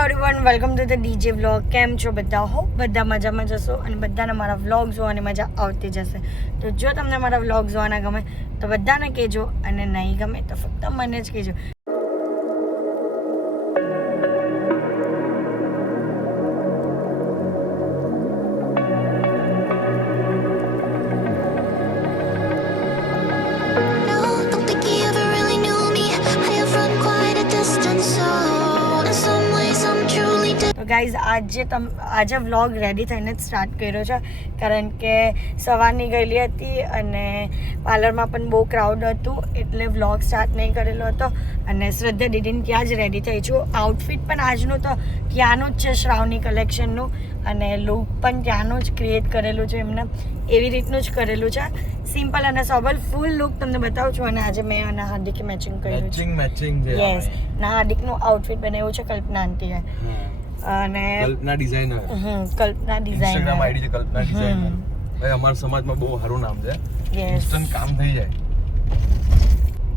Everyone welcome to the DJ vlog. કેમ છો બધા? હો બધા મજામાં જશો અને બધાને મારા વ્લોગ જોવાની મજા આવતી જશે. તો જો તમને મારા વ્લોગ જોવાના ગમે તો બધાને કહેજો અને નહીં ગમે તો ફક્ત મને જ કહેજો. ગાઈઝ આજે વ્લોગ રેડી થઈને જ સ્ટાર્ટ કર્યો છે, કારણ કે સવારની ગયેલી હતી અને પાર્લરમાં પણ બહુ ક્રાઉડ હતું એટલે વ્લોગ સ્ટાર્ટ નહીં કરેલો હતો. અને શ્રદ્ધા દીદીને ત્યાં જ રેડી થઈ છું. આઉટફિટ પણ આજનું તો ત્યાંનું જ છે, શ્રાવણી કલેક્શનનું, અને લુક પણ ત્યાંનું જ ક્રિએટ કરેલું છે એમને, એવી રીતનું જ કરેલું છે. સિમ્પલ અને સોબર ફૂલ લુક તમને બતાવું છું. અને આજે મેં અને હાર્દિકે મેચિંગ કર્યું છે. યસ, ના હાર્દિકનું આઉટફિટ બનાવ્યું છે કલ્પના આંટીએ અને કલ્પના ડિઝાઇનર. કલ્પના ડિઝાઇનર ઇન્સ્ટાગ્રામ આઈડી છે કલ્પના ડિઝાઇનર. ભાઈ અમારા સમાજમાં બહુ સારું નામ છે. ઇન્સ્ટન્ટ કામ થઈ જાય.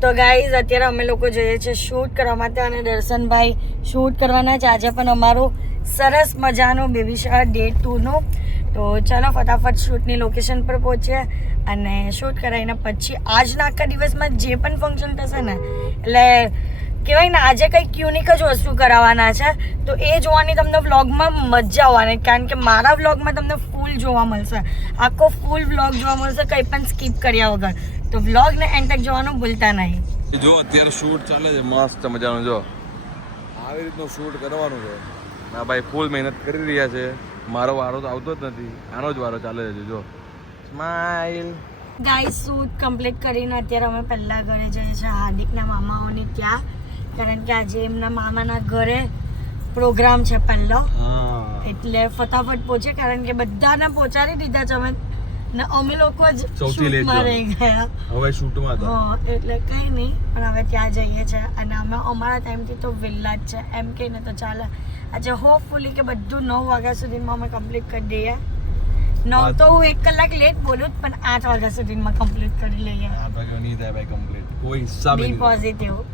તો ગાઈઝ અત્યારે અમે લોકો જઈએ છીએ શૂટ કરવા માટે અને દર્શનભાઈ શૂટ કરવાના છે આજે પણ અમારું સરસ મજાનું બેબી શાવર ડે 2 નું. તો ચાલો ફટાફટ શૂટની લોકેશન પર પહોંચીએ અને શૂટ કરાવીને પછી આજના આખા દિવસમાં જે પણ ફંક્શન થશે ને, એટલે કહેવાય ને આજે કંઈક યુનિક જ વસ્તુ કરાવવાના છે, તો એ જોવાની તમને વ્લોગમાં મજા આવવાની, કારણ કે મારા વ્લોગમાં તમને ફૂલ જોવા મળશે, આખો ફૂલ વ્લોગ જોવા મળશે, કંઈ પણ સ્કીપ કર્યા વગર. તો વ્લોગને એન્ડ તક જોવાનું ભૂલતા નહીં. જો અત્યારે શૂટ ચાલે છે મસ્ત મજાનું. જો આવી રીતનું શૂટ કરવાનું છે. ના ભાઈ ફૂલ મહેનત કરી રહ્યા છે. મારો વારો તો આવતો જ નથી, આનો જ વારો ચાલે છે. જો સ્માઈલ. ગાઈસ શૂટ કમ્પ્લીટ કરીને અત્યારે અમે પહેલાં ઘરે જઈએ છીએ હાર્દિકના મામાઓની ત્યાં, કારણ કે આજે એમના મામાના ઘરે પ્રોગ્રામ છે પહેલો, એટલે ફટાફટ પહોંચે, કારણ કે બધાને પહોંચાડી દીધા છે અમે, ને અમે લોકો જ શૂટમાં રહી ગયા હવે શૂટમાં તો. એટલે કંઈ નહીં, પણ હવે ત્યાં જઈએ છીએ અને અમે અમારા ટાઈમથી તો વહેલા જ છે એમ કહીને તો ચાલે. આજે હોપફુલી કે બધું 9 વાગ્યા સુધીમાં અમે કમ્પ્લીટ કરી દઈએ. 9 તો હું 1 કલાક લેટ બોલું જ, પણ 8 વાગ્યા સુધીમાં કમ્પ્લીટ કરી લઈએ. 8 વાગ્યા નહીં થાય ભાઈ કમ્પ્લીટ, કોઈ હિસાબ નહીં.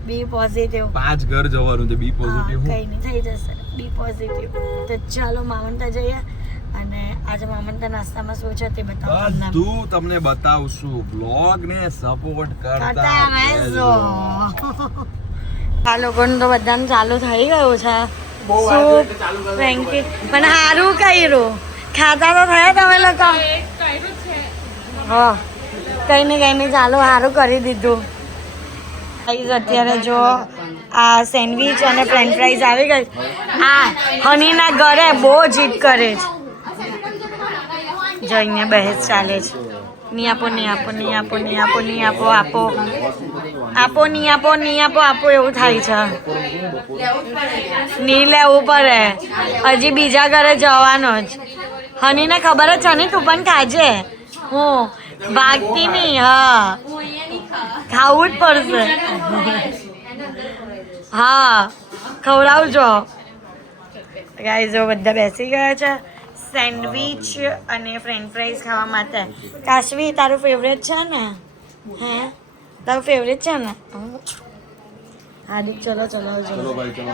બી પોઝિટિવ 5 ઘર જવાનું છે. બી પોઝિટિવ કંઈ નહીં, થઈ જશે. B positive. તો ચાલો મામંતા જઈએ અને આજે મામંતા નાસ્તામાં શું છે તે બતાવું બધું તમને બતાવશું. બ્લોગ ને સપોર્ટ કરતા રહેજો. આ લોકોનું તો બધાને ચાલુ થઈ ગયું છે સૂપ ફ્રેન્કી, પણ સારું કર્યું. ખાતા તો થયા તમે લોકો? હા, કંઈ નહીં ચાલો સારું કરી દીધું. અત્યારે જો આ સેન્ડવીચ અને ફ્રેન્ચ ફ્રાઈઝ આવી ગઈ. આ હનીના ઘરે બહુ જીદ કરે છે. જો અહીંયા બહેસ ચાલે છે. નહીં આપો એવું થાય છે. નહીં લેવું પડે, હજી બીજા ઘરે જવાનો જ. હનીને ખબર જ છે ને, તું પણ ખાજે. હું ભાગતી નહીં. હા, ખાવું જ પડશે. હા, ખવડાવજો. ગાઈઝ જો બધા બેસી ગયા છે સેન્ડવીચ અને ફ્રેન્ચ ફ્રાઈઝ ખાવા માટે. કાશવી તારું ફેવરેટ છે ને? હે, તારું ફેવરેટ છે ને? હાર્दिक चलो ભાઈ ચલો.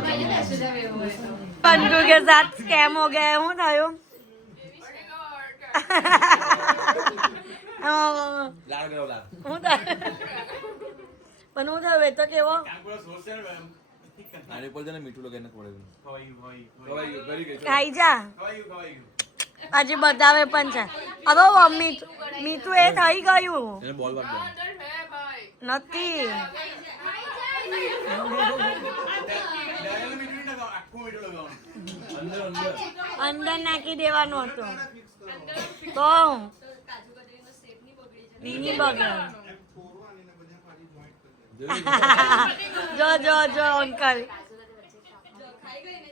पंडू के साथ स्कैम हो गया है. હું થયું? હું થયું? પણ હું થયું એ તો કેવો ખાઈ જા. હજી બતાવે પણ છે. હવે મીઠું એ થઈ ગયું નથી. અંદર નાખી દેવાનું હતું તો નહીં બગડે. જો અંકલ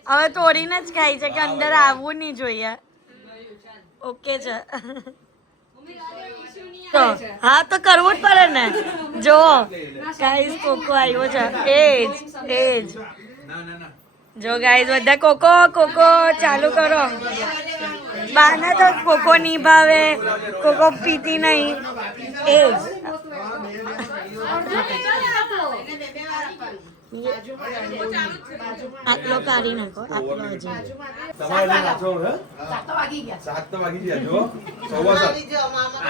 હવે તોડીને જ ખાઈ છે કે અંદર આવવું નહીં જોઈએ. ઓકે છે. તો હા, તો કરવું જ પડે ને. જો ગાઈઝ કોકો આવ્યો છે. એ જ જો ગાઈઝ બધા કોકો ચાલુ કરો. બાને તો કોકો નહીં ભાવે, કોકો પીતી નહીં. એ જ આટલો કાઢી નાખો, આટલો હજી. તમારે જે નાચો હે 7 તો વાગી ગયા જો 7:15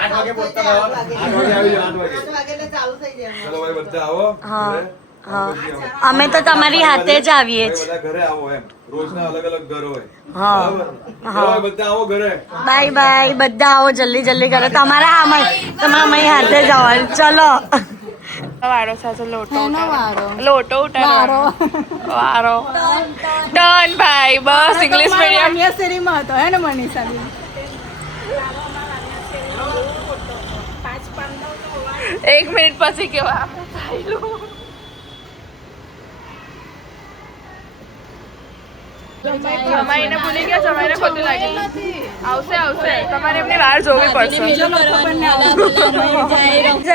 8 વાગે પહોંચતા આવો 8 વાગે આવી જાવ 8 વાગે એટલે ચાલુ થઈ જાય. ચલો ભાઈ બધા આવો. હા હા, અમે તો તમારી હાથે જ આવીએ છીએ. બધા ઘરે આવો એમ, રોજના અલગ અલગ ઘર હોય. હા હા, બધા આવો ઘરે. બાય બાય, બધા આવો જલ્દી જલ્દી કરો. તમારા અમે હાથે જ આવવાનું. ચલો વારો સાથે લોટો ઉતારો વારો ડન ભાઈ. બસ ઇંગ્લિશ મીડિયમ નર્સરીમાં હતો હે ને મનીષા બેન? એક મિનિટ પછી કેવા જમાઈને ભૂલી ગયા. જમાઈને ખોટું લાગ્યું. આવશે તમારે એમની વાર જોવી પડશે.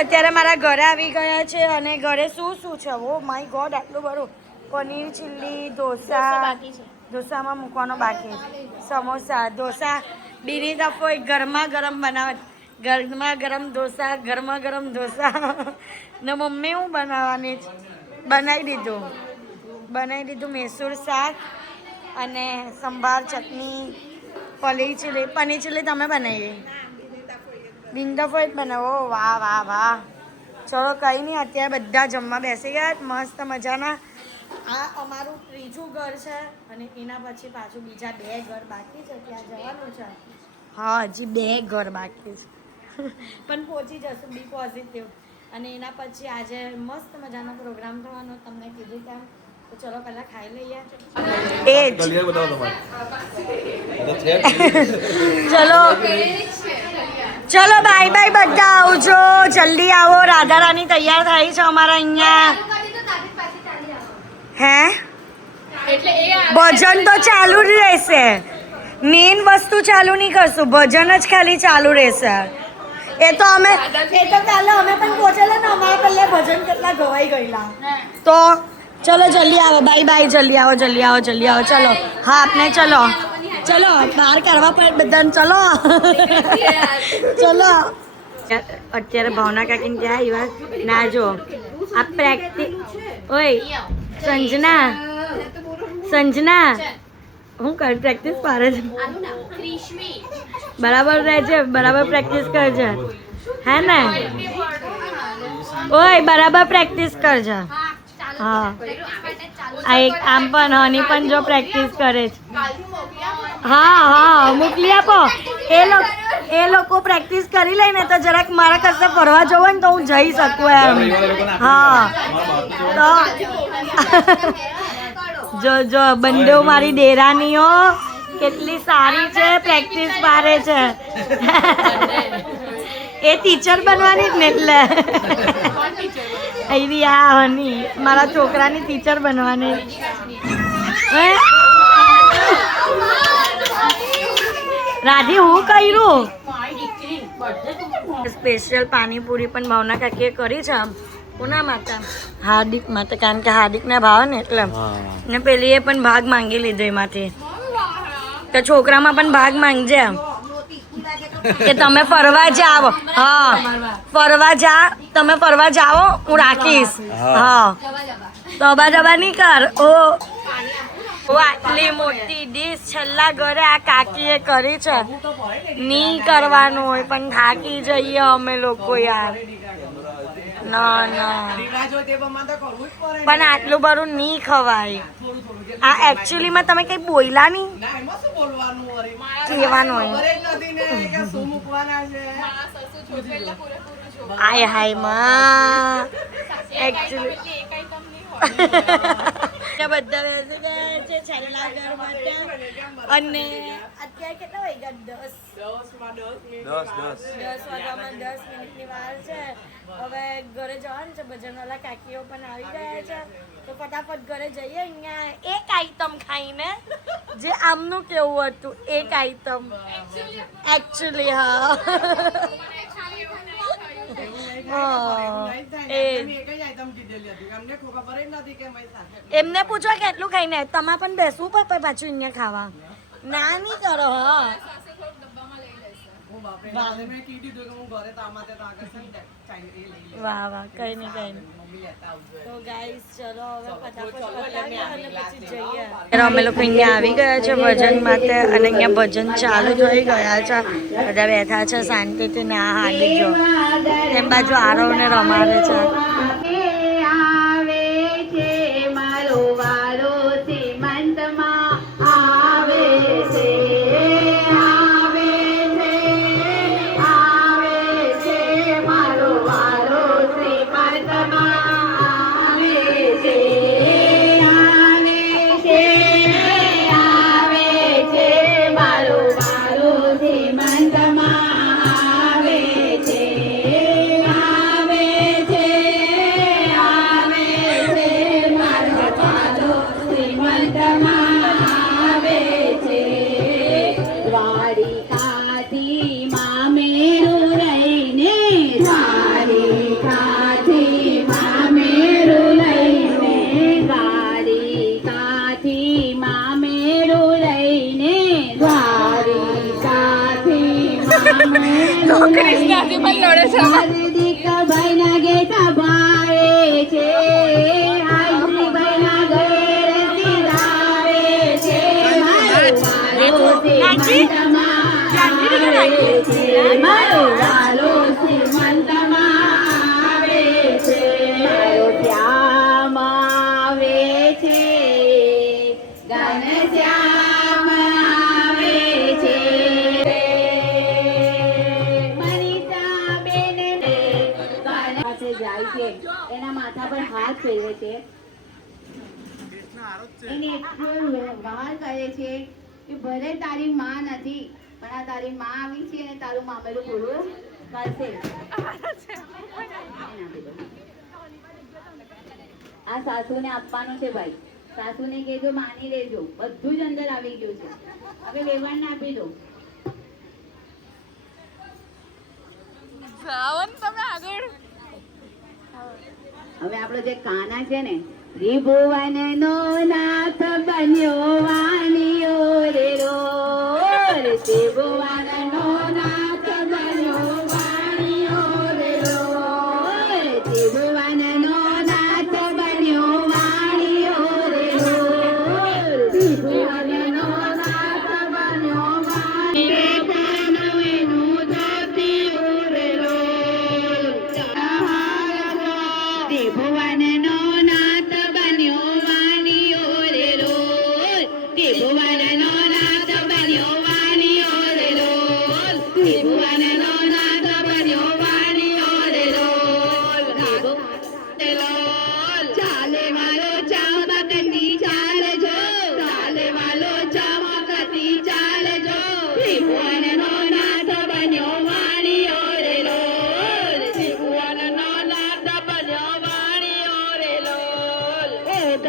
અત્યારે મારા ઘરે આવી ગયા છે અને ઘરે શું શું છે? ઓ માય ગોડ, આટલું બધું. પનીર ચીલ્લી, ઢોસામાં મૂકવાનો બાકી, સમોસા, ઢોસા, બીરી દફો, ગરમા ગરમ ઢોસા. ને મમ્મી હું બનાવવાની જ બનાવી દીધું મૈસૂર શાક અને સંભાર, ચટણી, પનીર ચીલ્લી તમે બનાવી? બિંદફો જ બનાવો. વાહ. ચલો કંઈ નહીં, અત્યારે બધા જમવા બેસી ગયા મસ્ત મજાના. આ અમારું ત્રીજું ઘર છે અને એના પછી પાછું બીજા 2 ઘર બાકી છે, ત્યાં જવાનું છે. હા, હજી 2 ઘર બાકી છે પણ પહોંચી જશું. B positive. અને એના પછી આજે મસ્ત મજાનો પ્રોગ્રામ થવાનો, તમને કીધું તેમ. તો ચલો પહેલા ખાઈ લઈએ. કલિયર બતાવો તમારે. ચલો બાય બાય, બધા આવજો, જલ્દી આવો. રાધા રાની તૈયાર થાય છે અમારા અહીંયા. હે, ભજન તો ચાલુ જ રહેશે. મેઇન વસ્તુ ચાલુ નહીં કરશું, ભજન જ ખાલી ચાલુ રહેશે. એ તો કાલે અમે પણ પહોંચેલા ને, અમારા પહેલા ભજન કેટલા ગવાઈ ગયેલા. તો ચલો જલ્દી આવો. બાય બાય, જલ્દી આવો. ચલો હા, આપને ચલો બહાર કાઢવા પડે બધાને. ચલો અત્યારે ભાવના કાકીને ત્યાં આવ્યા ના જો આ પ્રેક્ટિસ. ઓય સંજના હું કર પ્રેક્ટિસ પારે છે. બરાબર રહેજે, બરાબર પ્રેક્ટિસ કરજે, હે ને? ઓય બરાબર પ્રેક્ટિસ કરજે. હા, આ એક આમ પણ હની પણ જો પ્રેક્ટિસ કરે છે. હા મોકલી આપો. એ લોકો પ્રેક્ટિસ કરી લે ને તો જરાક મારા કશે ફરવા જવું હોય ને તો હું જઈ શકું એમ. હા તો જો બંદેવ મારી દેરાનીઓ કેટલી સારી છે, પ્રેક્ટિસ પારે છે. એ ટીચર બનવાની જ ને, એટલે એવી આ હની મારા છોકરાની ટીચર બનવાની. રાધી હું કર્યું સ્પેશિયલ પાણીપુરી પણ ભાવના કાકીએ કરી છે. કોના માટે? હાર્દિક માટે, કારણ કે હાર્દિકના ભાવ ને એટલે. ને પેલી એ પણ ભાગ માંગી લીધો એમાંથી. તો છોકરામાં પણ ભાગ માંગજે કે તમે ફરવા જાઓ. હા, તમે ફરવા જાઓ, હું રાખીશ. હા, દબા નહીં કર. આટલી મોટી ડીશ છેલ્લા ઘરે આ કાકીએ કરી છે. નહીં કરવાનું હોય પણ થાકી જઈએ અમે લોકો યાર. ના પણ આટલું બધું નહીં ખવાય. આ એકચ્યુઅલીમાં તમે કઈ બોલ્યા નહીં, કહેવાનું હોય. હાય માં એકચ્યુઅલી બધા બેસી ગયા છે છેલ્લા ઘર માટે. અને અત્યારે કેટલા વાગ્યા? 10 વાગ્યામાં 10 મિનિટની વાર છે. હવે ઘરે જવાનું છે. ભજનવાળા કાકીઓ પણ આવી ગયા છે, તો ફટાફટ ઘરે જઈએ. અહીંયા એક આઈટમ ખાઈને જે આમનું કેવું હતું, એક આઈટમ એકચ્યુઅલી. એમને પૂછો કેટલું ખાઈને. તમારે પણ બેસવું પડે પાછું અહીંયા ખાવા. ના નહીં કરો. વાહ કઈ નહીં. તો ગાઈસ ચલો હવે ફટાફટ પતાવીએ અને પછી જઈએ. અમે લોકો અહીંયા આવી ગયા છે ભજન માટે અને અહીંયા ભજન ચાલુ થઈ ગયા છે. બધા બેઠા છે શાંતિથી ને આ હાલી જો એમ બાજુ આરવને રમાડે છે. આવે છે મારો વારો સીમંતમાં આવે છે આવે છે આવે છે મારો વારો સીમંતમાં આવે છે આવે છે આવે છે મારો વારો સીમંતમાં આવે છે આવે છે આવે છે મારો વારો સીમંતમાં આવે છે દ્વારિકાથી મામેરું રહીને દ્વારિકાથી મામેરું લઈને દ્વારિકાથી મામેરું લઈને દ્વારિકાથી મામેરું કૃષ્ણાથી પણ લડે છે આમાં. ભાઈ ના ગેટા ભાવે છે આઈ ભાઈ ના ઘરે સીધાવે છે મારો વાલો સીમંતમાં આવે છે મારો શ્યામ આવે છે ઘનશ્યામ આવે છે મનીષાબેન પાસે જાય છે એના માથા પર હાથ ફેરવે છે એને એટલું વ્યવહાર કરે છે કે ભલે તારી માં નથી પણ આ તારી માં આવી છે અને તારું મામેલું પૂરું કરશે. આ સાસુને આપવાનું છે ભાઈ. સાસુને કહેજો માની લેજો બધું જ અંદર આવી ગયું છે. હવે વેવાણને આપી દો. જાઓ ને તમે આગળ. હવે આપણો જે કાના છે ને ત્રિભુવન નો નાથ બન્યો વાણિયો રે રો ત્રિભુવન નો નાથ બન્યો વાણિયો રે રો ત્રિભુવન નો નાથ બન્યો વાણિયો રે રો ત્રિભુવન નો નાથ બન્યો વાણિયો રે રો ત્રિભુવન નો નાથ બન્યો વાણિયો રે રો ત્રિભુવન નો નાથ બન્યો વાણિયો રે રો ત્રિભુવન નો નાથ બન્યો વાણિયો રે રો ચાલે વાલો ચમકતી ચાલજો ચાલે વાલો ચમકતી ચાલજો ત્રિભુવન નો નાથ બન્યો વાણિયો રે રો ત્રિભુવન નો નાથ બન્યો વાણિયો રે રો ઓદવ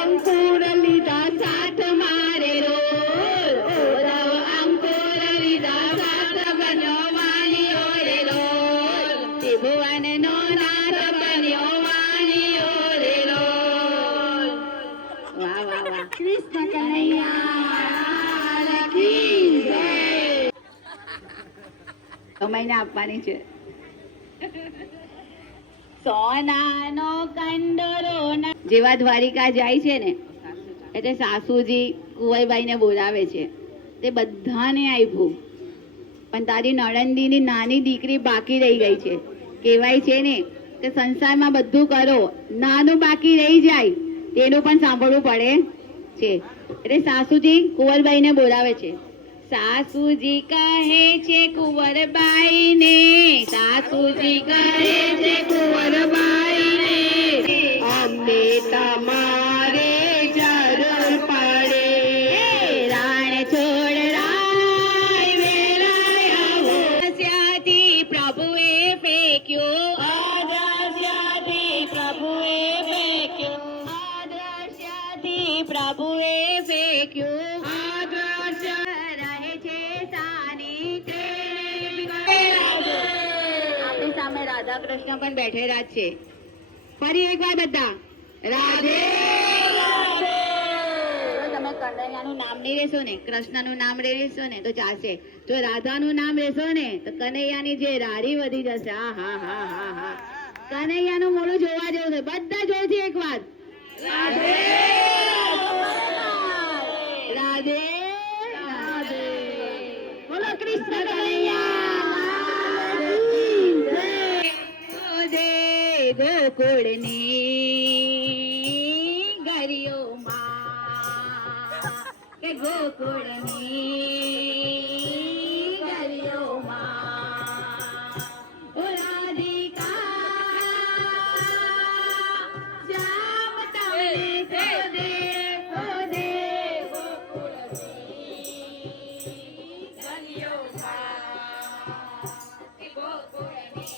અંકુર લીધા સાથ મારે રો ઓદવ અંકુર લીધા સાથ બન્યો વાણિયો રે રો ત્રિભુવન નો નાથ બન્યો વાણિયો રે રો. વાહ વાહ વાહ કૃષ્ણ કનૈયા કી જય. કમાઈને આપવાની છે. સોનાનો કંડરો જેવા દ્વારિકા જાય છે ને એટલે સાસુજી કુંવરબાઈને બોલાવે છે. તે બધાને આપ્યું પણ તારી નણંદીની નાની દીકરી બાકી રહી ગઈ છે. કહેવાય છે ને કે સંસારમાં બધું કરો નાનું બાકી રહી જાય તેનું પણ સાંભળવું પડે છે. એટલે સાસુજી કુંવરબાઈને બોલાવે છે. સાસુજી કહે છે કુંવરબાઈને સાસુજી કહે છે કુંવરબાઈને અમને તમારે જરૂર પડે રાણ છોડ રાય વેલાય આવો આદ્રશ્યાથી પ્રભુએ ફેંક્યો આદ્રશ્યાથી પ્રભુએ ફેંક્યો આદ્રશ્યાથી પ્રભુએ ફેંક્યો આદ્રશ્ય રહે છે સાની આપણી સામે રાધા કૃષ્ણ પણ બેઠેલા છે. ફરી એકવાર બધા રાધે રાધે. તમે કનૈયાનું નામ નહીં લેશો ને કૃષ્ણનું નામ લઈ લેશો ને તો ચાલશે. જો રાધાનું નામ લેશો ને તો કનૈયાની જે રાડી વધી જશે. હા હા હા હા હા કનૈયાનું મોઢું જોવા જેવું છે. બધા જોરથી એક વાર રાધે રાધે રાધે. બોલો કૃષ્ણ કનૈયા ગોકુળની ગરીઓમાં કે ગોકુળની ગરીઓમાં ઓ રાધિકા જામ તમને ખોદે ગોકુળની ગરીઓમાં કે ગોકુળની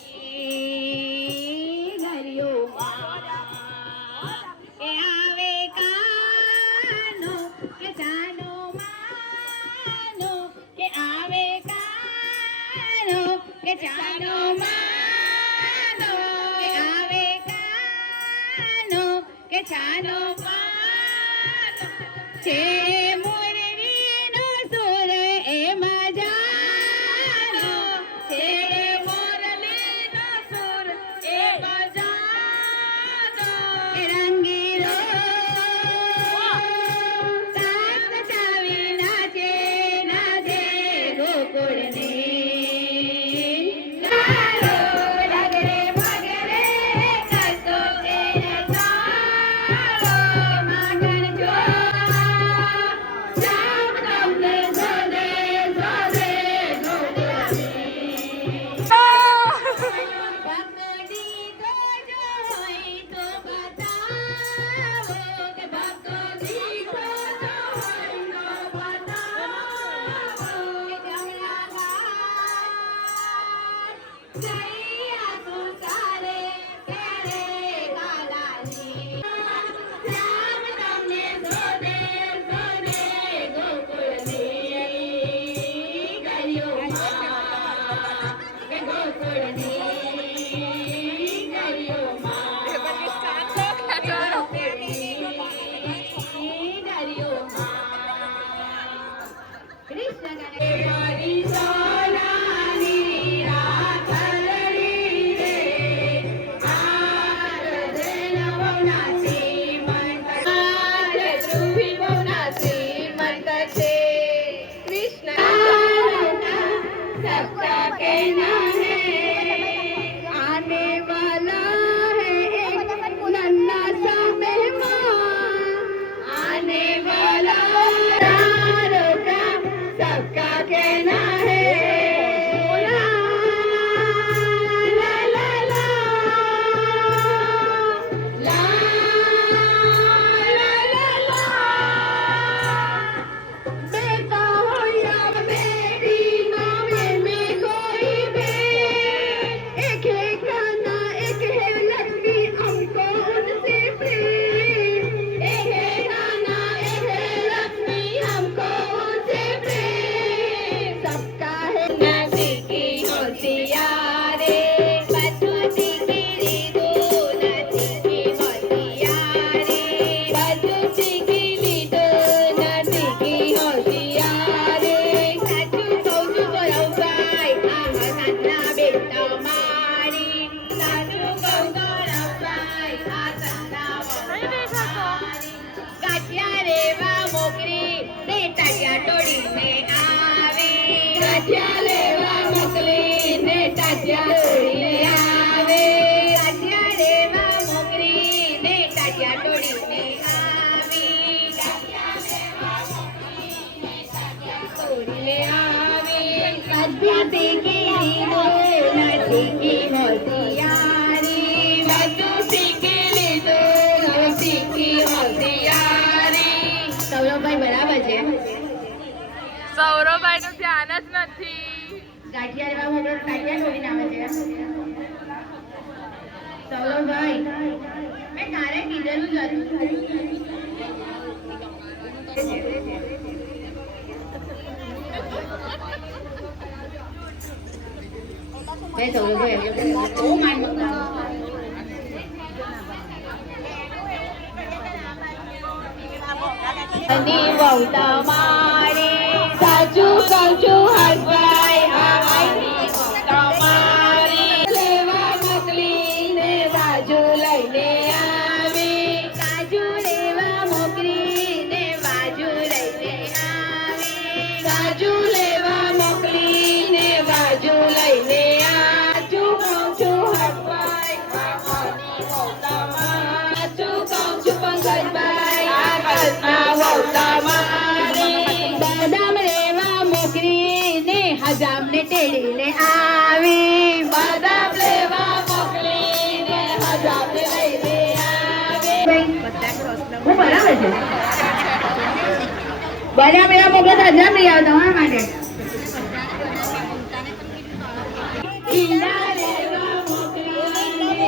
ગરીઓમાં કે આવે કાનો કે જાનો માનો કે આવે કાનો કે જાનો માનો કે આવે કાનો કે જાનો માનો છે મોરડીનો સુર એમાં જાનો છે મોરલીનો સુર એમાં જાનો રંગીલો તાત ચાવી નાચે નાચે ગોકુળની ગારો રગરે મગરે કરતો એ તારો માગણ જો જામ તમને શોધે શોધે ગોકુળની ભક્તિ તો જોઈ તો બતાવો કે ભક્તિ તો જોઈ તો બતાવો કે જમણા ઘાટ જઈયા તું સારે કેરે કાલાજી જામ તમને શોધે શોધે ગોકુળની ગરીઓમાં કે ગોકુળની ગરીઓમાં કૃષ્ણ ગણેશ સોનાની રાખલડી રે આરજન બહુના શ્રીમંત ધ્રુવી બહુના શ્રીમંત છે કૃષ્ણ सबका कहना है आने वाला है एक नन्हा सा मेहमान आने वाला प्यारों का सबका कहना है ला ला ला ला बेटा हो या बेटी मामे में कोई भी एक है खाना एक है लक्ष्मी हमको उनसे प्रेम एक है खाना एक है लक्ष्मी हमको उनसे प्रेम सबका है नदी की होशियारे बचूती गिरी दो नदी की होशियारे बचूती गिरी दो नदी की होशियारे साचू કહું છું તો રવભાઈ આ હસનના બેટા મારી સાચું કહું તો રવભાઈ આ સન્ના મારી ગાંઠિયા રેવા મોકરી તે ટાટિયા ટોળીને આવી ગાંઠિયા લેવા મોકલી ને ટાટિયા ટોળીને આવે ગાંઠિયા રેવા મોકરી ને ટાટિયા ટોળીને આવી ગાંઠિયા લેવા મોકલી ને ટાટિયા ટોળીને આવી બચૂતી गिरी दो नदी की होशियारी बचूती गिरी दो नदी की होशियारी સૌરભભાઈ બરાબર છે સૌરભભાઈ નું ધ્યાન જ નથી. ગાંઠિયા લેવા મોકલો ગાંઠિયા છોડીને આવે છે સૌરભભાઈ મેં તારે કીધેલું જ હતું બે સૌરભભાઈ બહુ માન ની બહુ તમારી સાચું કહું છું હસભાઈ આ આઈની બહુ તમારી લેવા મોકલી ને હજામને તેડીને આવી બદામ લેવા મોકલીને હજામને લઈને આવી હું બરાબર છે બદામ લેવા મોકલે તો હજામ લઈ આવો તમારા માટે ઈંડા લેવા મોકલીને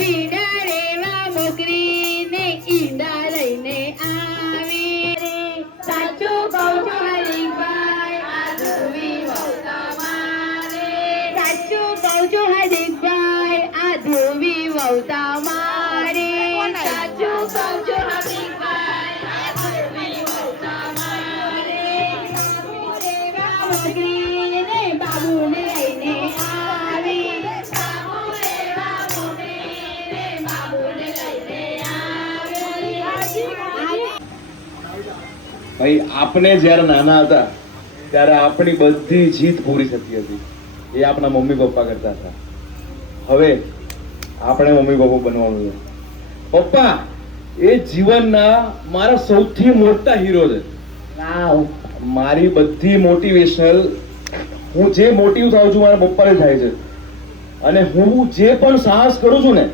ઈંડા લેવા મોકલીને ઈંડા લઈને આવી સાચું કહું છું હરીફભાઈ આ ધોવી વહુ તમારે સાચું કહું છું હરીફભાઈ આ ધોવી વહુ તમારે સાચું કહું છું હરીફભાઈ આ ધોવી વહુ તમારે મોકલીને બાબુને લઈને આવી બાબુ લેવા મોકલીને બાબુને લઈને આવી ભાઈ આપણે જ્યારે નાના હતા ત્યારે આપણી બધી જીત પૂરી થતી હતી એ આપણા મમ્મી પપ્પા કરતા હતા હવે આપણે મમ્મી પપ્પા બનવાનું છે પપ્પા એ જીવનના મારા સૌથી મોટા હીરો છે મારી બધી મોટિવેશનલ હું જે મોટિવ થાઉં છું મારા પપ્પાને થાય છે અને હું જે પણ સાહસ કરું છું ને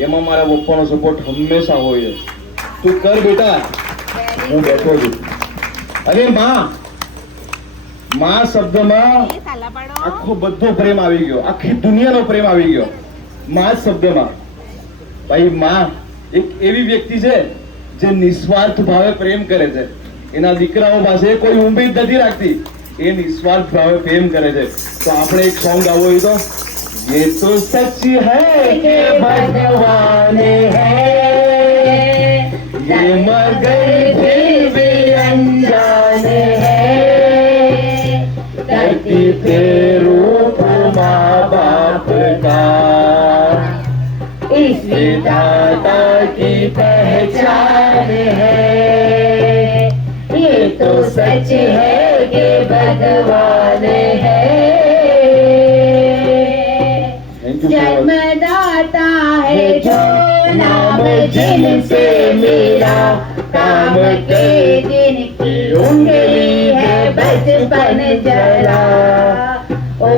એમાં મારા પપ્પાનો સપોર્ટ હંમેશા હોય છે તું કર બેટા હું બેઠો છું અને માં શબ્દમાં આખો બધો પ્રેમ આવી ગયો આખી દુનિયાનો પ્રેમ આવી ગયો માં શબ્દમાં ભાઈ માં એક એવી વ્યક્તિ છે જે નિસ્વાર્થ ભાવે પ્રેમ કરે છે એના દીકરાઓ પાસે કોઈ ઉમ્મીદ નથી રાખતી એ નિસ્વાર્થ ભાવે પ્રેમ કરે છે તો આપણે એક સોંગ ગાવો હોય તો ये तो सच है कि भगवान है ये मगर फिर भी अनजान है धरती पे रूप माँ बाप का इस विधाता की पहचान है ये तो सच है कि भगवान है जन्मदाता है जो नाम जिनसे मेरा काम के दिन की उंगली है बचपन जरा ओ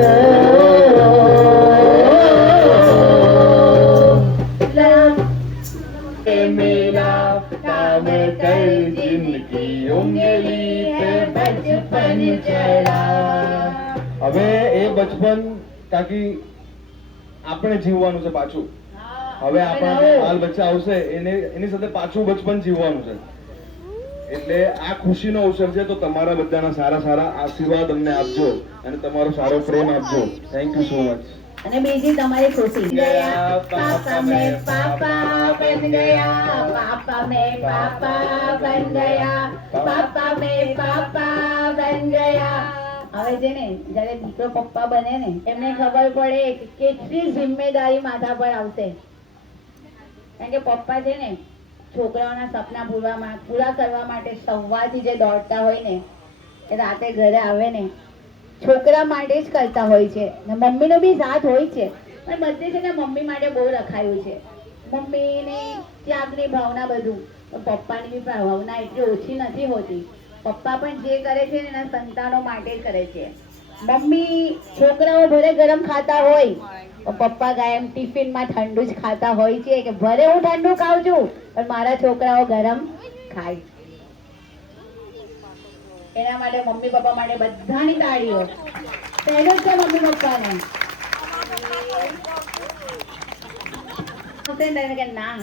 मेरा काम कर जिनकी उंगली है बचपन जरा હવે એ બચપન કાકી આપણે જીવવાનું છે પાછું હવે આપણા બાલ બચ્ચા આવશે એની સાથે પાછું બચપન જીવવાનું છે એટલે આ ખુશીનો અવસર છે તો તમારા બધાના સારા સારા આશીર્વાદ અમને આપજો અને તમારો સારો પ્રેમ આપજો થેન્ક યુ સો મચ અને બીજી તમારી ખુશી ગયા પાપા મેં પાપા બન ગયા પાપા મેં પાપા બન ગયા પાપા મેં પાપા બન ગયા હવે છે ને જયારે દીકરો પપ્પા બને ને એમને ખબર પડે કે કેટલી જિમ્મેદારી માથા પર આવશે કારણ કે પપ્પા છે ને છોકરાઓના સપના પૂરા કરવા માટે સવારથી જે દોડતા હોય ને એ રાતે ઘરે આવે ને છોકરા માટે જ કરતા હોય છે ને મમ્મીનો બી સાથ હોય છે પણ બધે છે ને મમ્મી માટે બહુ રખાયું છે મમ્મીને ત્યાગની ભાવના બધું પપ્પાની બી ભાવના એટલી ઓછી નથી હોતી પપ્પા પણ જે કરે છે એના સંતાનો માટે જ કરે છે મમ્મી છોકરાઓ ભલે ગરમ ખાતા હોય તો પપ્પા કાયમ ટિફિનમાં ઠંડુ જ ખાતા હોય છે કે ભલે હું ઠંડુ ખાઉં છું પણ મારા છોકરાઓ ગરમ ખાય એના માટે મમ્મી પપ્પા માટે બધાની તાળીઓ પહેલું જ છે મમ્મી પપ્પાને કે ના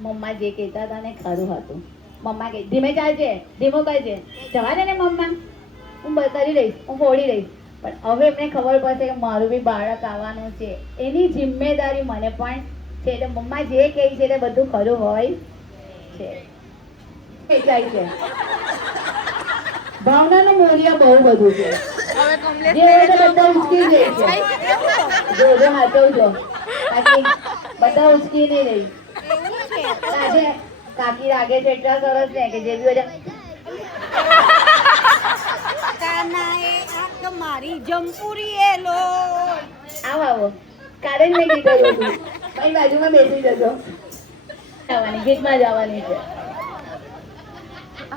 મમ્મા જે કહેતા હતા ને ખરું હતું મમ્મા કે ધીમે ચાલજે ધીમો કરજે જવા દે ને મમ્મા હું કરી રહીશ હું ફોડી રહીશ પણ હવે એમને ખબર પડશે કે મારું બી બાળક આવવાનું છે એની જિમ્મેદારી મને પણ છે એટલે મમ્મા જે કહે છે તે બધું ખરું હોય છે વેચાય છે ભાવનાનું મૂલ્ય બહુ બધું છે જે બધા ઉચકી જાય છે જો હાચવજો બધા ઉચકી નહીં રહી આજે કાકી લાગે છે એટલા સરસ ને કે જે બી મારી જમપુરી એલો આવો કારણ મેં કીધું હતું મારી બાજુમાં બેસી જજો જવાની ગીતમાં જવાની છે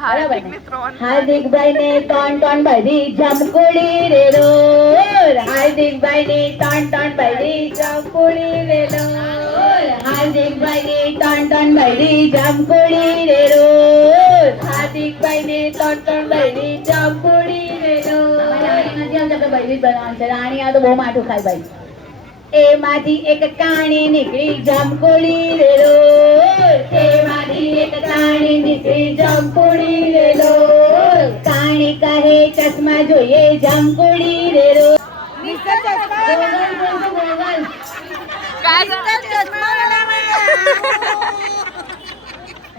હાર્દિકને ત્રણ હાર્દિકભાઈ ને ટોન બધી જમકુડી રે રોલ. હાર્દિકભાઈ ને ટોન બધી જમકુડી રે રોલ. હાર્દિકભાઈ ને ટોન બધી જમકુડી રે રોલ. હાર્દિકભાઈ ને ટોન બધી જમકુડી રે રોલ. રાણી બનાવવાનું છે. રાણી આ તો બહુ માઠું ખાય ભાઈ. એમાંથી એક કાણી નીકળી જમકુડી રે રોલ. એમાંથી એક કાણી નીકળી જમકુડી રે રોલ. કાણી કહે ચશ્મા જોઈએ જમકુડી રે રોલ.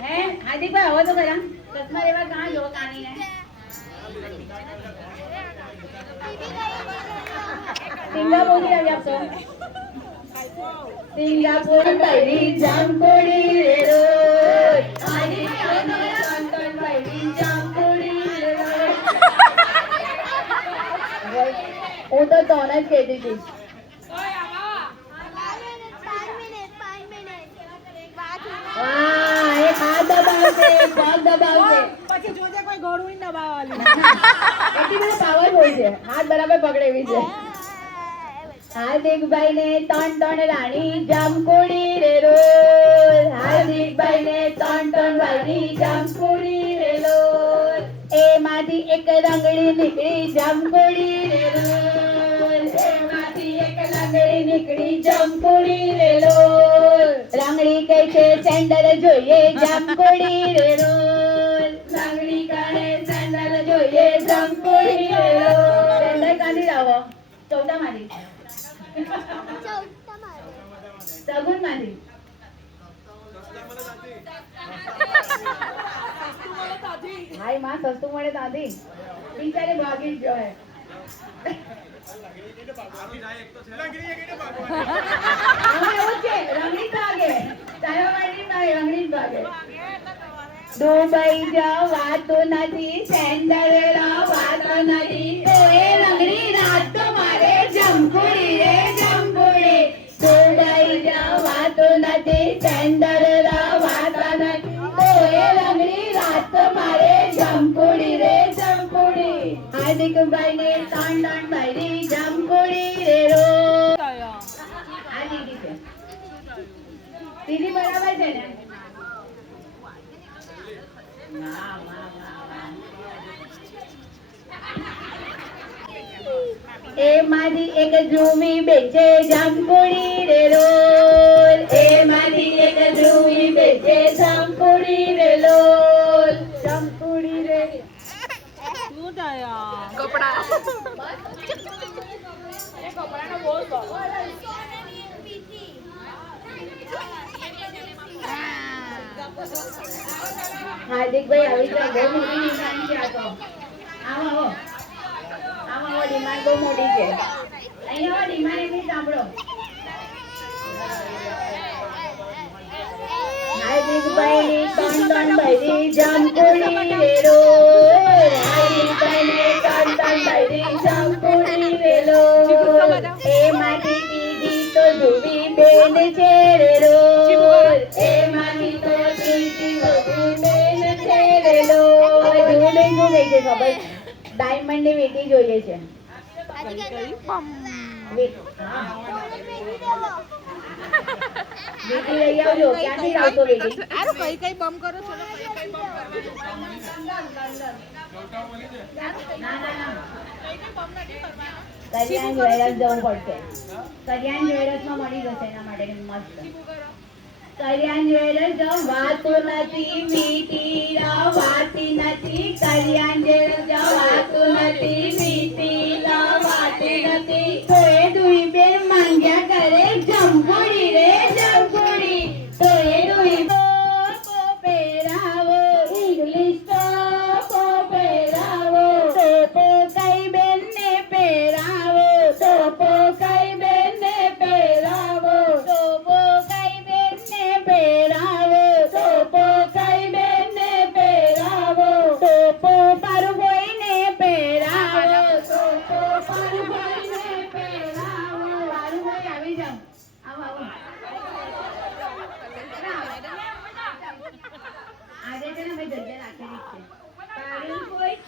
હે હાર્દિકભાઈ આવો તો ખરા. ચશ્મા લેવા કहाँ જો કાણીને? સિંગાપુર થી આવી આપશો. સિંગાપુર બૈરી જમકુડી રે રોલ. હું તો તોને જ કહેતી હતી. વાહ, એક હાથ દબાવશે, પગ દબાવશે. પછી જોજે કોઈ ગોળું દબાવવાનું. એટલી બધી પાવરફુલ છે. હાથ બરાબર પકડે એવી છે. હાર્દિકભાઈ ને ટોન રાણી જમકુડી રે રોલ. હાર્દિકભાઈ ને ટોન વાળી જમકુડી રે રોલ. એમાંથી એક રંગડી નીકળી જમકુડી રે રોલ. એમાંથી એક રંગડી નીકળી જમકુડી રે રોલ. રંગડી કહે છે સેન્ડલ જોઈએ જમકુડી રે રોલ. રંગડી કહે સેન્ડલ જોઈએ જમકુડી રે રોલ. સેન્ડલ કાઢી લાવો. 14 માંથી સગુન માંથી. હાય માં સસ્તું મળે ત્યાંથી બિચારે ભાગી જ જોઈએ. દુબઈ જવાતું નથી, સેન્ડલ લાવાતું નથી, તો એ રંગડી રાત તો મારે જમકુડી રે જમકુડી. દુબઈ જવાતું નથી, સેન્ડલ લાવાતા નથી, તો એ રંગડી રાત તો મારે જમકુડી રે જમકુડી. હાર્દિકભાઈ ને ટોન ભરી જમકુડી રે રો. આ દીદી છે. દીદી બરાબર છે ને? એમાંથી એક ધ્રુવી બેચે જમકુડી રે રોલ. એમાંથી એક ધ્રુવી બેચે જમકુડી રે રોલ. જમકુડી રે શું થયા? કપડા કપડાનો બહુ શોખ. હાર્દિકભાઈ આવી જાય. બહુ મોટી ડિમાન્ડ છે આ તો. આવો આવો આવો, ડિમાન્ડ બહુ મોટી છે. અહીંયા આવો, ડિમાન્ડ એમની સાંભળો. હાર્દિકભાઈ ની ટન ભરી જમકુડી રે રોલ. હાર્દિકભાઈ ને ટન ભરી જમકુડી રે રોલ. એમાંથી દીદી તો ધ્રુવી બેન છે રે રોલ. એમાંથી તો દીદી ધ્રુવી બેન છે રે રોલ. ધ્રુવી બેન શું કહે છે ખબર? ડાયમંડ ની વેટી જોઈએ છે. વેટી લઈ આવજો. ક્યાંથી લાવતો વેટી? કઈ બમ કરો છો? કલ્યાણ જ્વેલર્સ જવું પડશે. કલ્યાણ જ્વેલર્સ માં મળી જશે એના માટે મસ્ત. કલ્યાણ જ્વેલર્સ વાતું નથી, મીઠી વાતી નથી. કલ્યાણ જ્વેલર્સ વાતું નથી, મીઠી વાતી નથી, તો એ દુઈ બેન માંગ્યા કરે જમકુડી રે જમકુડી. તો એ દુઈ ટોપો પહેરાવો, ઇંગ્લિશ ટોપો પહેરાવો. ટોપો કઈ બેન ને પહેરાવો, ટોપો કઈ બેન ને પહેરાવો, ટોપો કઈ બેન ને પહેરાવો, ટોપો કઈ બેન ને પહેરાવો. ટોપો પર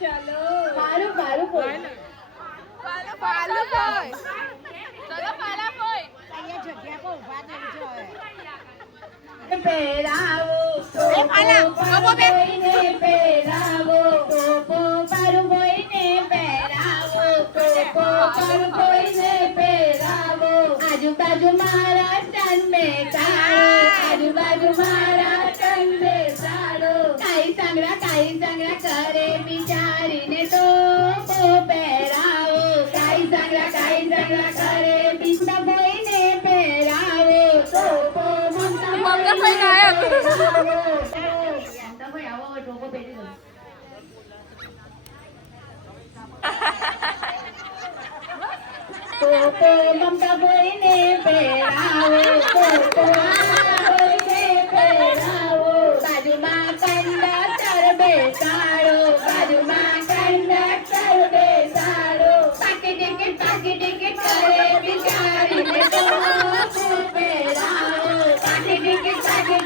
પાલું પાલું બોલ. પાલું કોઈ ચલો પાલા કોઈ પહેરાવો પાલા કબો બે કોઈને પહેરાવો ટોપો પારું કોઈને પહેરાવો ટોપો પારું કોઈને પહેરાવો આજુબાજુ મારા તન બેસાડો આજુબાજુ મારા તન બેસાડો કાઈ સંગડા કરે બિચારીને ટોપો પહેરાવો કાઈ સંગડા કરે બિસ્તા કોઈને પહેરાવો ટોપો મંગા કોઈ ગાયબ ટોપો મમતા કોઈને પહેરાવો ટોપો કોઈને પહેરાવો બાજુમાં કંડક્ટર બેસાડો પાકી ટિકિટ કરે બિચારીને ટોપો પહેરાવો પાકી ટિકિટ કરે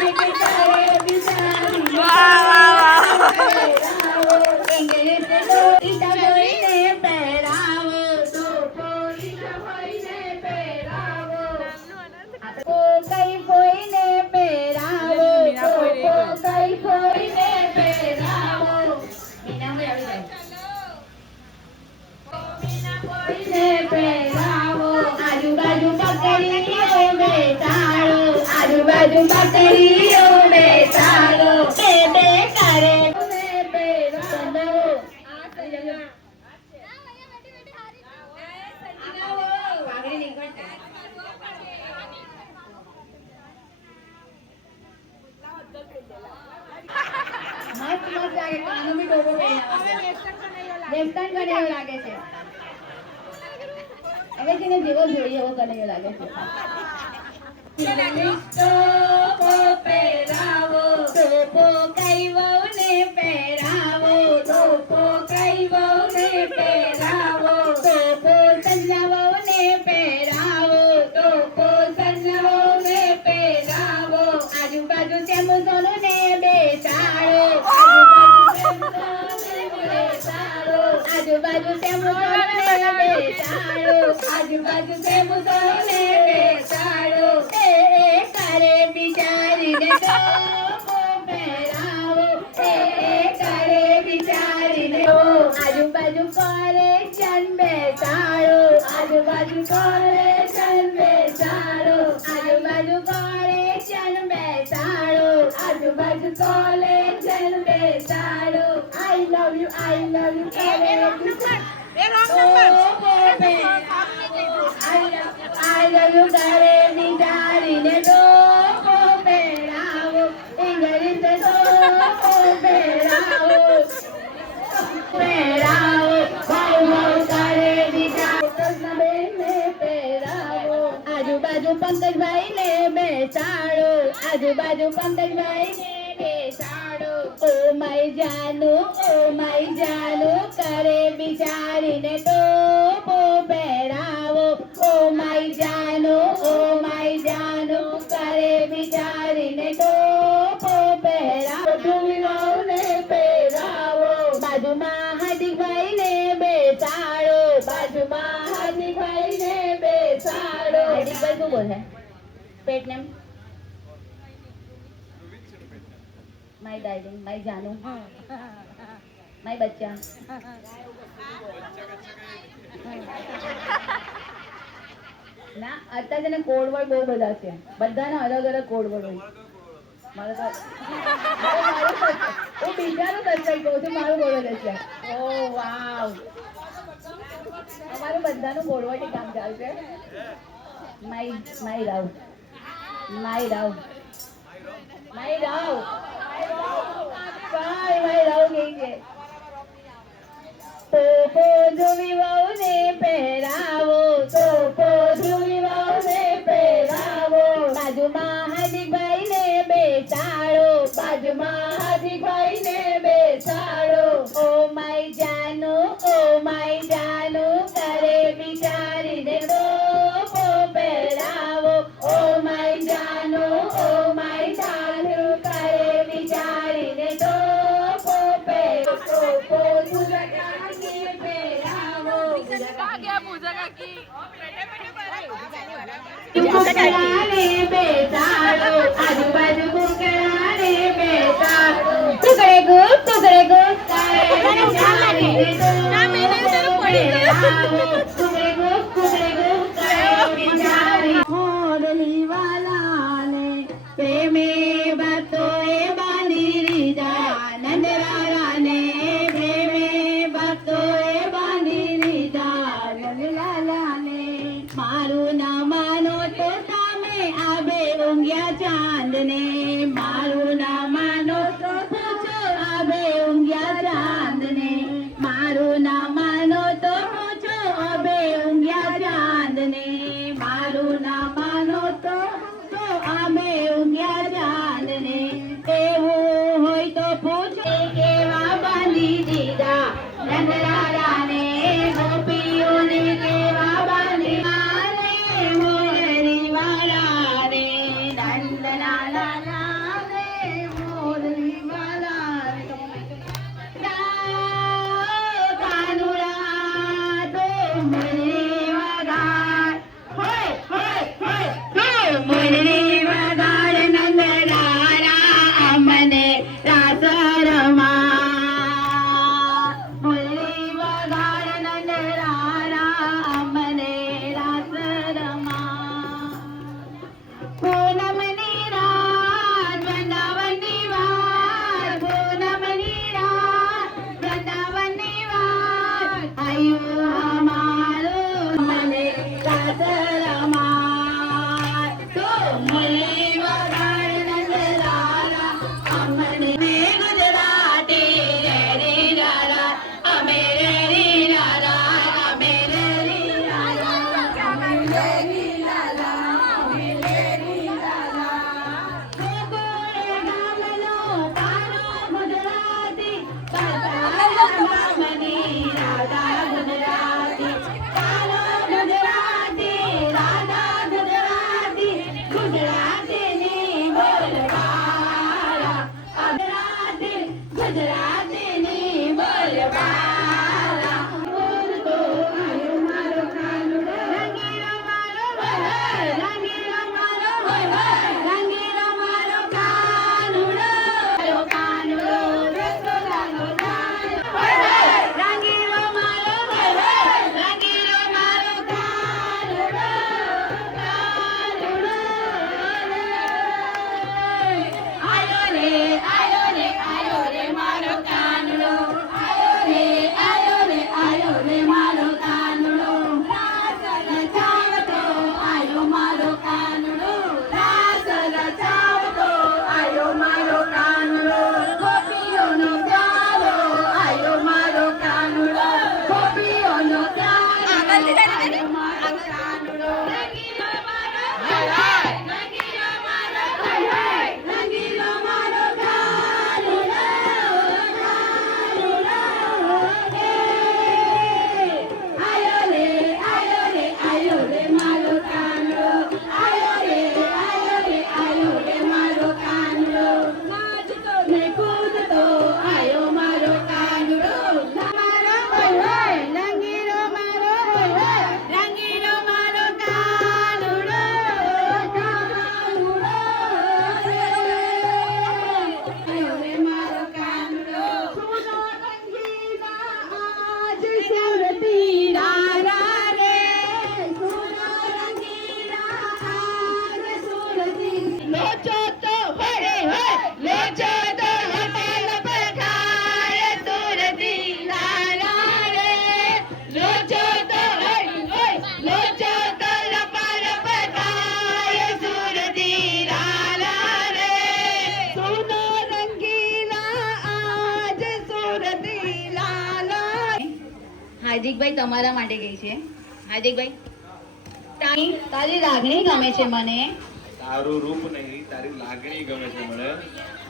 બિચારીને પહેરાવો ઇંગ્લિશ ઈટા કોઈને પહેરાવો ટોપો ઈટા કોઈને પહેરાવો કઈ કોઈને પહેરાવો ટોપો કઈ કોઈને પહેરાવો કોઈને પહેરાવો આજુબાજુ બકરીઓ બેસાડો બે કરે પહેરાવો મસ્ત લાગે કાનો બી ડોબો વેસ્ટર્ન કનેયો લાગે છે હવે જેને જેવો જોઈએ એવો કનેયો લાગે છે ટોપો પહેરાવો ટોપો કઈ વહુને પહેરાવો ટોપો કઈ વહુને પહેરાવો ટોપો સંજના વહુને પહેરાવો ટોપો સંજના વહુને પહેરાવો આજુબાજુ સેમુસોનુને બેસાડો આજુબાજુ સેમુસોનુને બેસાડો એ કરે બિચારીને ટોપો પહેરાવો એ કરે બિચારીને આજુબાજુ કરે ચન બેસાડો આજુબાજુ કરે ચન બેસાડો આજુબાજુ કરે ચન બેસાડો આજુબાજુ કોલે ચન બેસાડો આઈ લવ યુ કરે I love you करे બિચારીને ટોપો પહેરાવો ઇંગ્લિશ ટોપો પહેરાવો ભાવ કરે બિચારીને પહેરાવો આજુબાજુ પંકજભાઈને બેસાડો બેસાડો ઓ માય જાનુ કરે બિચારીને ટોપો પહેરાવો ઓ માય જાનુ કરે બિચારીને ટોપો પહેરાવો ધૂવી વહુને પહેરાવો બાજુમાં હાર્દિકભાઈને બેસાડો હાર્દિકભાઈ શું બોલે pet name my darling my જાનુ માય બચ્ચા ના અત્યારે છે ને કોડ વર્ડ બહુ બધા છે બધાના અલગ અલગ કોડ વર્ડ હોય મારે તો હું બીજાનું સત્સંગ કહું છું મારું બોલો છે ઓ વાવ અમારું બધાનું બોલવાથી કામ ચાલશે માય રાવ ગઈ છે ટોપો ધ્રુવી વહુને પહેરાવો બાજુમાં હાર્દિકભાઈને બેસાડો ઓ માય જાનુ કરે બિચારીને ટોપો પહેરાવો ઓ માય જાનુ કરે બિચારીને ટોપો પહેરાવો कहाँ गया पूजा काकी? કુકડાને બેસાડો, આજુબાજુ કુકડાને બેસાડો. ટુકડે ગુડ કરે મોરલી વાલાને પ્રેમે બતોએ બાંધી લીધા. નંદલાલાને પ્રેમે બતોએ બાંધી લીધા. નંદલાલાને મારું ના માનો તો સામે આબે ઊંઘ્યા ચાંદને. મારું ના માનો તો પૂછો આબે ઊંઘ્યા ચાંદને. મારું ના માનો તો પૂછો આબે ઊંઘ્યા ચાંદને. મારું ના માનો તો આમે ઊંઘ્યા ચાંદને. એવું હોય તો પૂછો કેવા બાંધી દીધા. નંદલાલાને ગોપીઓને કેવા બાંધી મોરલી વાલાને. નંદલાલાને મોરલી વાલાને. કાનુડા તો મુરલી વગાડ. હોય મુરલી વગાડ. નંદલાલા અમને રાસ રમા. મુરલી વગાડ. નંદલાલા અમને રાસ રમા. પૂનમની રાત વૃંદાવનની વાત. પૂનમની રાત વૃંદાવનની વાત. આયુ અમારું મને રાસ રમા. તો મુરલી વગાડ. નંદલાલા અમને. ગુજરાતી રેરી રારા અમે રેરી રારા અમે રેરી રારા અમે રેરી રારા અમે રેરી રારા. ગોકુળ ગામનો કાનો ગુજરાતી. ગામની રાધા ગુજરાતી. કાનો ગુજરાતી રાધા ગુજરાતી. ગુજરાતીની બોલબાલા. ગુજરાતીની બોલબાલા. બોલતો આયો મારો કાનુડો. રંગીલો મારો હોય. રંગીલો મારો હોય. રંગીલો મારો કાનુડો. કાનુડો રસગુલ્લાનો લાડો. રંગીલો મારો હોય. રંગીલો મારો કાનુડો. કાનુડો આયો રે આયો રે આયો રે મારો કાનુડો. આયો રે આયો રે આયો રે મારો કાનુડો. રાસ રચાવતો આયો મારો કાનુડો. રાસ રચાવતો આયો મારો કાનુડો. ગોપીઓનો પ્યારો આયો મારો કાનુડો. ગોપીઓનો પ્યારો આયો મારો કાનુડો. રંગીલો મારો હોય. રંગીલો મારો હોય. રંગીલો મારો કાનુડો. કાનુડો આયો રે આયો રે આયો રે મારો કાનુડો. આયો રે આયો રે આયો રે મારો કાનુડો. નાચતો ને કૂદતો આયો મારો કાનુડો. મારો હોય. રંગીલો મારો હોય. રંગીલો મારો કાનુડો. કાનુડો આયો રે મારો કાનુડો. સુનો રંગીલા આજ સુરતી રારા રે. સુનો રંગીલા આજ સુરતી. લોચો તો હોય. લોચો તો લપલ પખાય સુરતી રારા રે. લોચો તો હોય. લોચો તો લપલ પખાય સુરતી રારા રે. સુનો રંગીલા આજ સુરતી લાલા. હાર્દિકભાઈ તમારા માટે ગઈ છે. હાર્દિકભાઈ તારી લાગણી ગમે છે મને. તારું રૂપ નહીં, તારી લાગણી ગમે છે મને.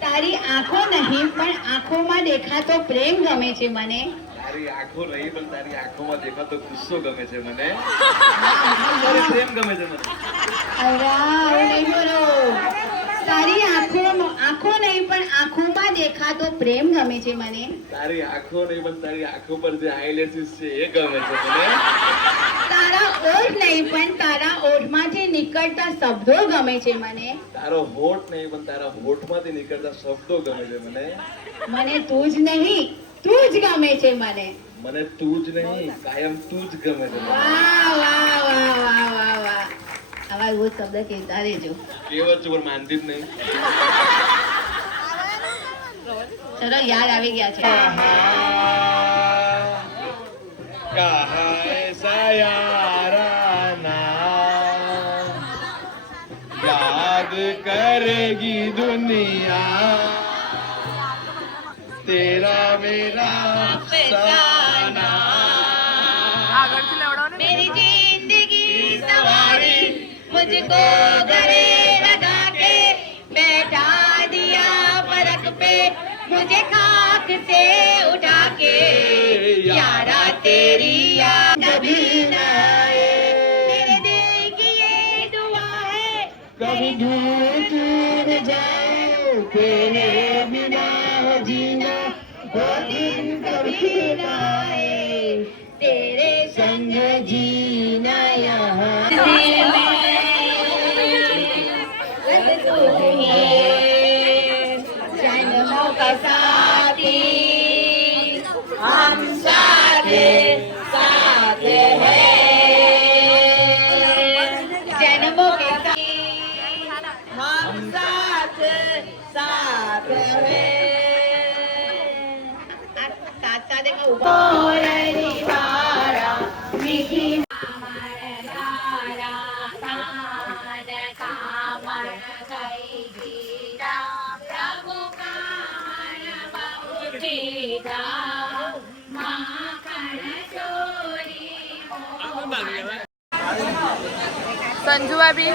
તારી આંખો નહીં પણ આંખોમાં દેખાતો પ્રેમ ગમે છે મને. તારી આંખો નહીં પણ તારી આંખોમાં દેખાતો ગુસ્સો ગમે છે મને. તારો પ્રેમ ગમે છે મને. અરે નહીં બોલો. તારી આંખો નહીં પણ આંખોમાં દેખાતો પ્રેમ ગમે છે મને. તારી આંખો નહીં પણ તારી આંખો પર જે હાઇલાઇટ્સ છે એ ગમે છે મને. તારા ઓઠ નહીં પણ તારા ઓઠમાંથી નીકળતા શબ્દો ગમે છે મને. તારો હોઠ નહીં પણ તારા હોઠમાંથી નીકળતા શબ્દો ગમે છે મને. મને તું જ નહીં તું જ ગમે છે મને. મને તું જ નહીં કાયમ તું જ ગમે છે મને. વાહ વાહ વાહ વાહ વાહ વાહ. આવા એવો શબ્દ કહેતા રહેજો. કેવત છે પણ માનતી જ નહીં. ચલો યાદ આવી ગયા છે. कहा ऐसा याराना याद करेगी दुनिया तेरा मेरा अफसाना આગળથી લેવડાવો ને मेरी जिंदगी सवारी मुझको गले लगा के बैठा दिया फरक पे मुझे खाक से उठा के यारा तेरी याद कभी न आए मेरे दिल की ये दुआ है कभी दूर दूर जाए तेरे बिना जीना वो दिन कभी न आए तेरे संग जीना यहाँ दिल में बस तू ही जन्मों का साथी हम साथ साथ हैं जन्मों के साथी हम साथ साथ हैं साथ साथ एक मीठी સંજુ ભાભી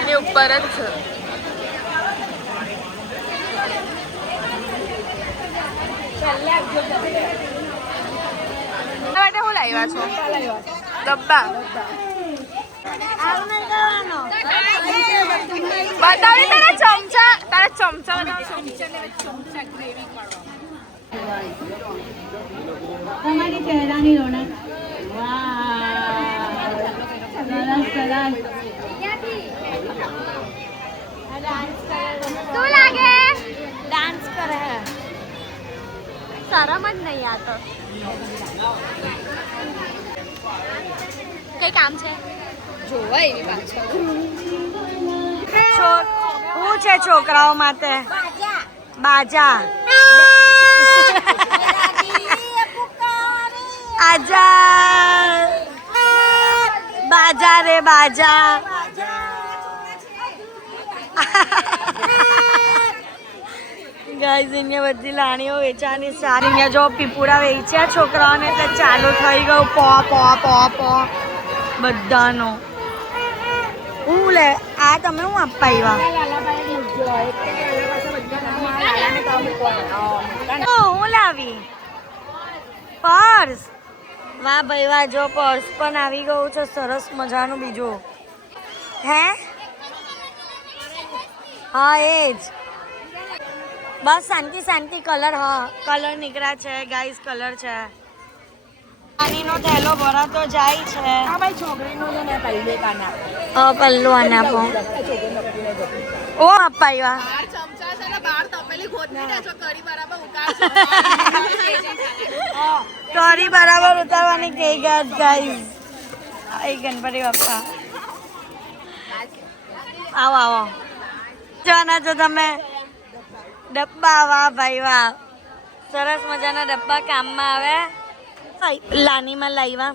એની ઉપર જ છે. માટે હું લાવ્યા છો ડબ્બા બતાવી તારા ચમચા તમારી ચહેરાની રોનક વાહ સરસ સરસ શું લાગે ડાન્સ કરે હે શરમ જ નહીં આ તો કઈ કામ છે જોવા એવી પાછળ શું છે છોકરાઓ માટે બાજા આજા બાજા રે બાજા ગાઈઝ અહીંયા બધી લાણીઓ વેચાની સારી અહીંયા જો પીપુડા વેચ્યા છોકરાઓને એટલે ચાલુ થઈ ગયું પો પો પો પો બધાનો હું લે આ તમે હું આપવા આવ્યા હું લાવી પર્સ વાહ ભાઈ વાહ જો પર્સ પણ આવી ગયું છે સરસ મજાનું બીજું હે હા એ જ બસ શાંતિ શાંતિ કલર હા કલર નીકળ્યા છે ગાઈસ કલર છે પાણીનો થેલો ભરાતો જાય છે હા ભાઈ છોકરીનું છે ને પલ્લે કાના પલ્લું આને આપો ઓ અપાવ્યા બાર ચમચા છે ને બાર તપેલી ગોતની દેજો કરી બરાબર ઉતારશો કરી બરાબર ઉતારવાની કઈ ગાત ગાઈસ આઈ ગણપતિ બાપા આવો આવો જોના જો તમે ડબ્બા વાહ ભાઈ વાહ સરસ મજાના ડબ્બા કામમાં આવે લાનીમાં લાવ્યા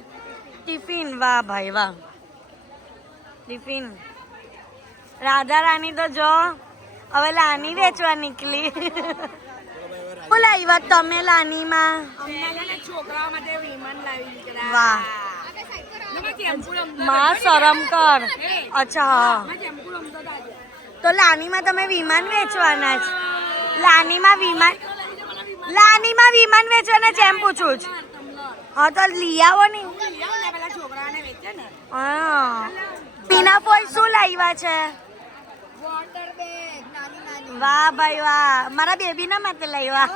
ટિફિન વાહ ભાઈ વાહ ટિફિન રાધા રાની તો જો હવે લાની વેચવા નીકળી શું લાવ્યા તમે લાનીમાં? છોકરાઓ માટે વિમાન લાવી દીકરા વાહ માં શરમ કર. અચ્છા હા, તો લાનીમાં તમે વિમાન વેચવાના જ? લાનીમાં વિમાન વેચવાના છે એમ પૂછું છું. હા તો લઈ આવો ને. હા પીના પોઈ શું લાવ્યા છે? વાહ ભાઈ વાહ, મારા બેબી ના માટે લાવ્યા.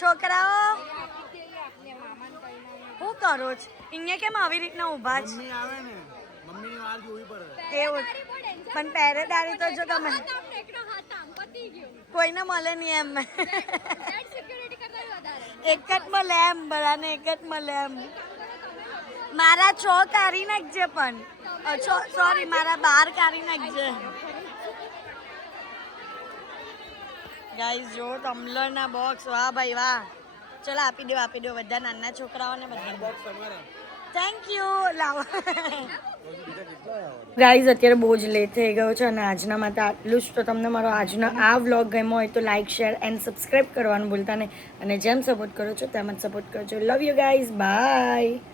છોકરાઓ શું કરો છો અહીંયા? કેમ આવી રીતના ઊભા છે? એવું પણ પહેરેદારી તો જો તમે કોઈને મળે નહીં એમ. એક જ મળે એમ, બધાને એક જ મળે એમ. મારા 6 કાઢી નાખજે પણ. સોરી મારા 12 કાઢી નાખજે. ગાઈસ જો ટમ્બલરના બોક્સ, વાહ ભાઈ વાહ. ચલો આપી દો બધા નાના છોકરાઓને બધા. Thank you. લાવો ગાઈઝ અત્યારે બહુ જ લેટ થઈ ગયો છે અને આજના માટે આટલું જ. તો તમને મારો આજનો આ વ્લોગ ગમ્યો હોય તો લાઇક શેર એન્ડ સબસ્ક્રાઈબ કરવાનું ભૂલતા નહીં. અને જેમ સપોર્ટ કરો છો તેમ જ સપોર્ટ કરજો. Love you guys, by.